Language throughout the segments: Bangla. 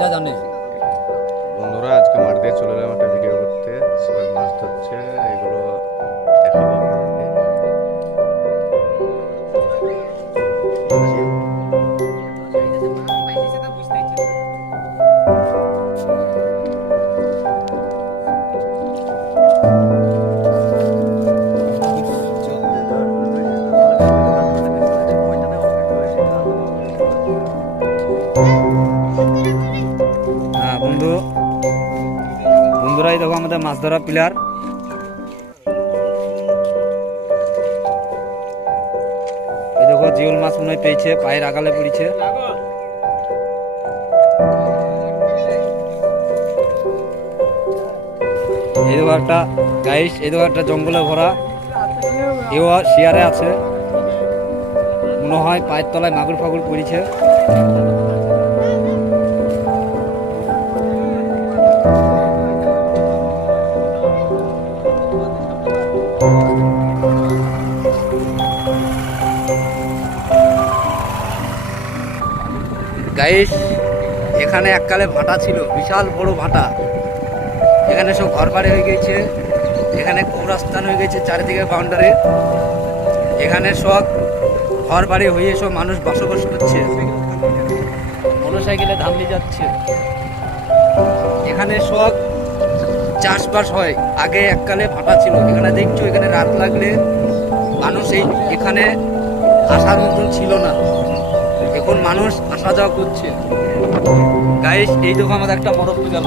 এটা জানে। বন্ধুরা আজকে মাঠ দিয়ে চলে এলাম একটা ভিডিও করতে, সবাই মাছ ধরছে, এগুলো দেখাবো আপনাদেরকে। হ্যাঁ বন্ধুরাই দেখো আমাদের মাছ ধরা প্লেয়ার। এই দেখো জিওল মাছ মনে হয় পেয়েছে, পায়ের আগালে পড়েছে। এই দেখো একটা গাইস, এই দেখো একটা জঙ্গলে ভরা, এও শিয়ারে আছে মনে হয়, পায়ের তলায় মাগুর ফাগুর পড়েছে। গাইস এখানে এককালে ভাটা ছিল, বিশাল বড় ভাটা। এখানে সব ঘর বাড়ি হয়ে গেছে, এখানে কবরস্থান হয়ে গেছে চারিদিকে বাউন্ডারি। এখানে সব ঘর বাড়ি হয়ে সব মানুষ বসবাস করছে, মোটরসাইকেলে ধান নিয়ে যাচ্ছে। এখানে সব চাষবাস হয়। আগে এককালে ভাটা ছিল। এখানে দেখছো, এখানে রাত লাগলে মানুষ এখানে আসার মতন ছিল না, এখন মানুষ আসা যাওয়া করছে। গাইস এই দেখো আমাদের একটা মরক্কো গেল।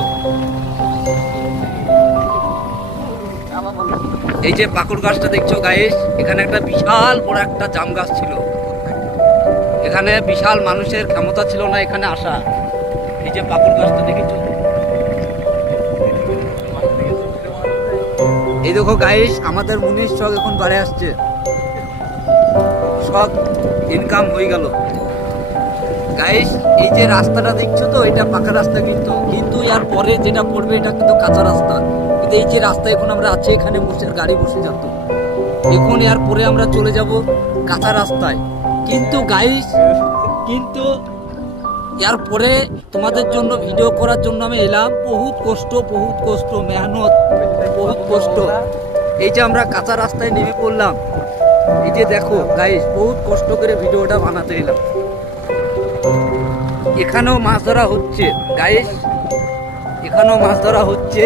এই যে পাকুড় গাছটা দেখছো গাইস, এখানে একটা বিশাল বড় একটা জাম গাছ ছিল। এখানে বিশাল মানুষের ক্ষমতা ছিল না এখানে আসা। এই যে পাকুড় গাছটা দেখেছো, এই দেখো গাইস আমাদের মুনিশ সব এখন বাড়ি আসছে, সব ইনকাম হয়ে গেল। গাইস এই যে রাস্তাটা দেখছো তো, এটা পাকা রাস্তা, কিন্তু এর পরে যেটা পড়বে এটা কিন্তু কাঁচা রাস্তা। কিন্তু এই যে রাস্তা এখন আমরা আছি, এখানে বসে গাড়ি বসে যেত, এখন এর পরে আমরা চলে যাব কাঁচা রাস্তায়। কিন্তু গাইস কিন্তু এর পরে তোমাদের জন্য ভিডিও করার জন্য আমি এলাম। বহুত কষ্ট মেহনত, বহুত কষ্ট। এই যে আমরা কাঁচা রাস্তায় নেমে পড়লাম, এই যে দেখো গাইস, বহুত কষ্ট করে ভিডিওটা বানাতে এলাম। এখানেও মাছ ধরা হচ্ছে গাইস, এখানেও মাছ ধরা হচ্ছে।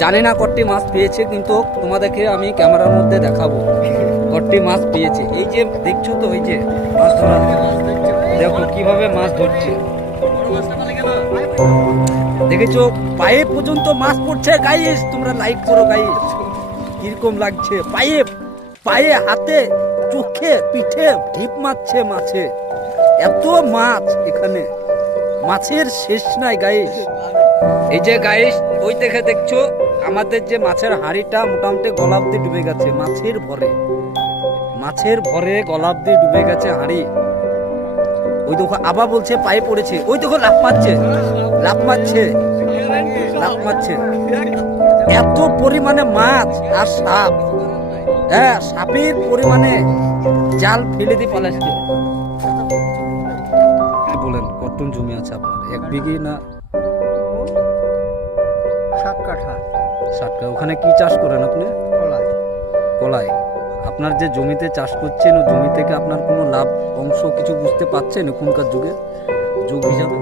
জানি না কটি মাছ পেয়েছে, কিন্তু তোমাদেরকে আমি ক্যামেরার মধ্যে দেখাবো কটি মাছ পেয়েছে। এই যে দেখছো তো, এই যে মাছ ধরা, দেখো কিভাবে মাছ ধরছে, দেখেছো পায়ে পর্যন্ত মাছ পড়ছে গাইস। তোমরা লাইক করো গাইস, কিরকম লাগছে। পায়ে হাতে চোখে পিঠে ঢিপ মারছে মাছে, এত মাছ এখানে, মাছের শেষ নাই গাইস। এই যে গাইস ওই দেখছো আমাদের যে মাছের হাঁড়িটা মোটামুটি গলা অব্দি ডুবে গেছে, মাছের ভরে গলা অব্দি ডুবে গেছে হাঁড়ি। ওই দেখো আবার বলছে পায়ে পড়েছে, ওই দেখো লাফ মারছে। এত পরিমাণে মাছ আর সাপ, হ্যাঁ সাপের পরিমাণে জাল ফেলে দিয়ে পালাচ্ছে। বলেন কতটুকু জমি আছে আপনার? 1 বিঘে না 7 কাঠা? 7 কাঠা। ওখানে কি চাষ করেন আপনি? কলাই। আপনার যে জমিতে চাষ করছেন, ও জমি থেকে আপনার কোনো লাভ অংশ কিছু বুঝতে পারছেন এখনকার যুগ হিসাবে?